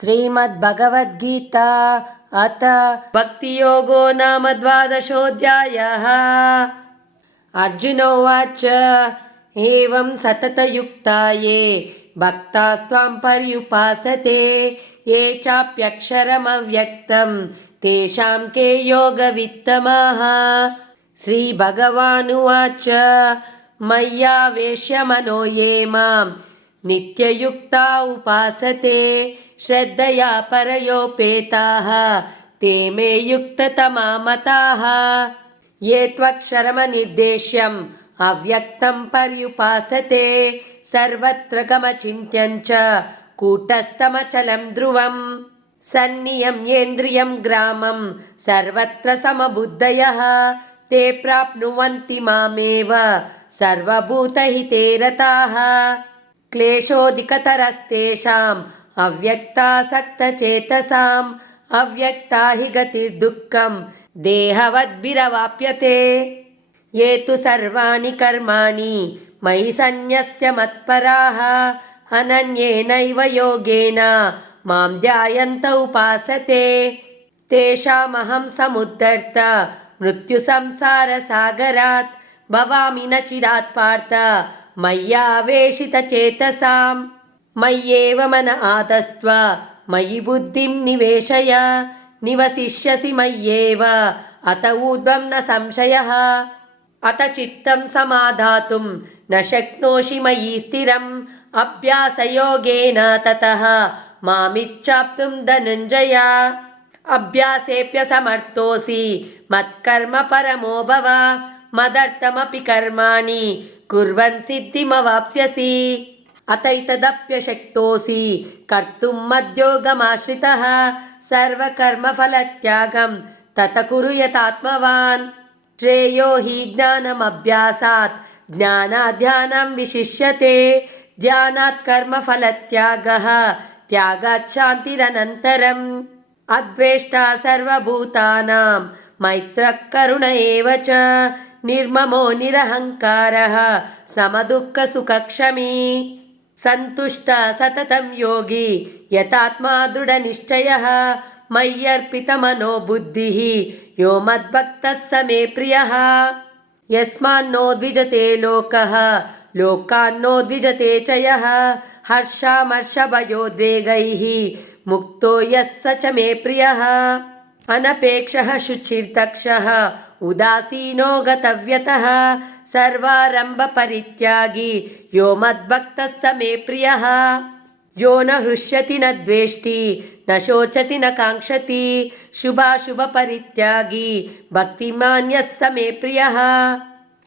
श्रीमद्भगवद्गीता अथ भक्तियोगो नाम 12 अर्जुन उवाच एवं सततयुक्ता ये भक्तास्त्वां पर्युपासते ये चाप्यक्षरमव्यक्तं तेषां के योगवित्तमाः। श्रीभगवानुवाच मय्यावेश्य मनो ये मां नित्ययुक्ता उपासते श्रद्धया परयोपेताः ते मे युक्ततमा मताः। ये त्वक्षरमनिर्देश्यम् अव्यक्तं पर्युपासते सर्वत्र गमचिन्त्यं च कूटस्थमचलं ध्रुवम् सन्नियम्येन्द्रियं ग्रामं सर्वत्र समबुद्धयः ते प्राप्नुवन्ति मामेव सर्वभूतहिते रताः। क्लेशोऽधिकतरस्तेषाम् अव्यक्तासक्तचेतसाम् अव्यक्ता हि गतिर्दुःखं देहवद्भिरवाप्यते। ये तु सर्वाणि कर्माणि मयि सन्न्यस्य मत्पराः अनन्येनैव योगेन मां ध्यायन्त उपासते तेषामहं समुद्धर्ता मृत्युसंसारसागरात् भवामि न चिरात् पार्थ मय्यावेशितचेतसाम्। मय्येव मन आदस्त्व मयि बुद्धिं निवेशय निवसिष्यसि मय्येव अत ऊर्ध्वं न संशयः। अत चित्तं समाधातुं न शक्नोषि मयि स्थिरम् अभ्यासयोगेन ततः मामिच्छाप्तुं धनञ्जय। अभ्यासेऽप्यसमर्थोऽसि मत्कर्म परमो भव मदर्थमपि कर्माणि कुर्वन् सिद्धिमवाप्स्यसि। अतैतदप्यशक्तोऽसि कर्तुं मद्योगमाश्रितः सर्वकर्मफलत्यागं तत कुरु यतात्मवान्। श्रेयो हि ज्ञानमभ्यासात् ज्ञानाध्यानं विशिष्यते ध्यानात् कर्मफलत्यागः त्यागात् शान्तिरनन्तरम्। अद्वेष्टा सर्वभूतानां मैत्रः करुण एव च निर्ममो निरहङ्कारः समदुःखसुखक्षमी सन्तुष्टः सततं योगी यतात्मा दृढनिश्चयः मय्यर्पितमनो बुद्धिः यो मद्भक्तः स मे प्रियः। यस्मान्नो द्विजते लोकः लोकान्नो द्विजते च यः हर्षामर्षभयोद्वेगैः मुक्तो यः स च मे प्रियः। अनपेक्षः शुचिर्दक्षः उदासीनो गतव्यतः सर्वारम्भपरित्यागी यो मद्भक्तः स मे प्रियः। यो न हृष्यति न द्वेष्टि न शोचति न काङ्क्षति शुभाशुभपरित्यागी भक्तिमान् यः स मे प्रियः।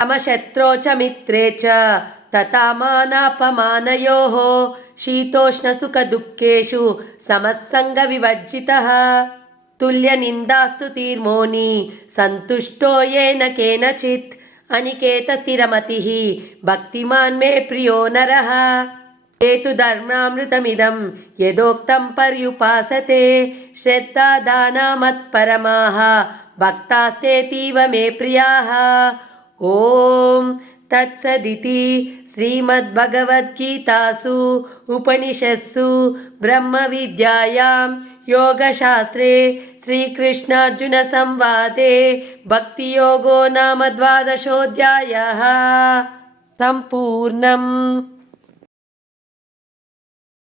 समशत्रौ च मित्रे च तथा मानापमानयोः शीतोष्णसुखदुःखेषु समस्सङ्गविवर्जितः तुल्यनिन्दास्तुतिर्मौनी सन्तुष्टो येन केनचित् अनिकेतस्थिरमतिः भक्तिमान् मे प्रियो नरः। ये तु धर्मामृतमिदं यदोक्तं पर्युपासते श्रद्धा दाना मत्परमाः भक्तास्तेतीव मे प्रियाः। ॐ तत्सदिति श्रीमद्भगवद्गीतासु उपनिषत्सु ब्रह्मविद्यायां योगशास्त्रे श्रीकृष्णार्जुनसंवादे भक्तियोगो नाम 12 सम्पूर्णम्।